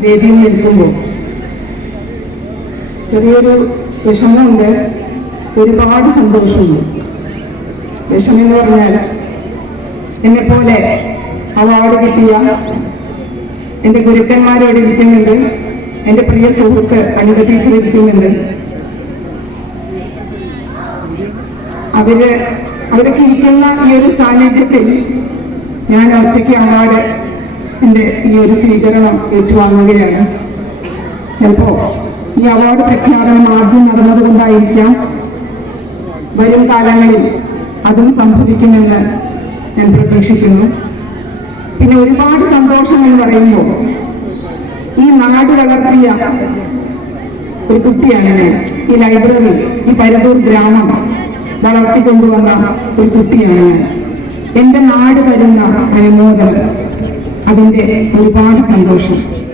വേദിയിൽ നിൽക്കുമ്പോൾ. ചെറിയൊരു വിഷമമുണ്ട്. ഒരുപാട് സന്തോഷമുണ്ട്. വിഷമം എന്ന് പറഞ്ഞാൽ എന്നെ പോലെ അവാർഡ് കിട്ടിയ എന്റെ ഗുരുക്കന്മാരോട് ഇരിക്കുന്നുണ്ട്. എന്റെ പ്രിയ സുഹൃത്ത് അനിത ടീച്ചർ ഇരിക്കുന്നുണ്ട്. അവർ അവരൊക്കെ ഇരിക്കുന്ന ഈ ഒരു സാന്നിധ്യത്തിൽ ഞാൻ ഒറ്റയ്ക്ക് അവാർഡ് എന്റെ ഈ ഒരു സ്വീകരണം ഏറ്റുവാങ്ങുകയാണ്. ചിലപ്പോ ഈ അവാർഡ് പ്രഖ്യാപനം ആദ്യം നടന്നതുകൊണ്ടായിരിക്കാം വരും കാലങ്ങളിൽ അതും സംഭവിക്കുമെന്ന് ഞാൻ പ്രതീക്ഷിക്കുന്നു. പിന്നെ ഒരുപാട് സന്തോഷം എന്ന് പറയുമ്പോൾ ഈ നാട് വളർത്തിയ ഒരു കുട്ടിയാണ് ഞാൻ. ഈ ലൈബ്രറി ഈ പരതൂർ ഗ്രാമം വളർത്തിക്കൊണ്ടുവന്ന ഒരു കുട്ടിയാണ് ഞാൻ. എന്റെ നാട് അനുമോദനം അതിന്റെ ഒരുപാട് സന്തോഷം.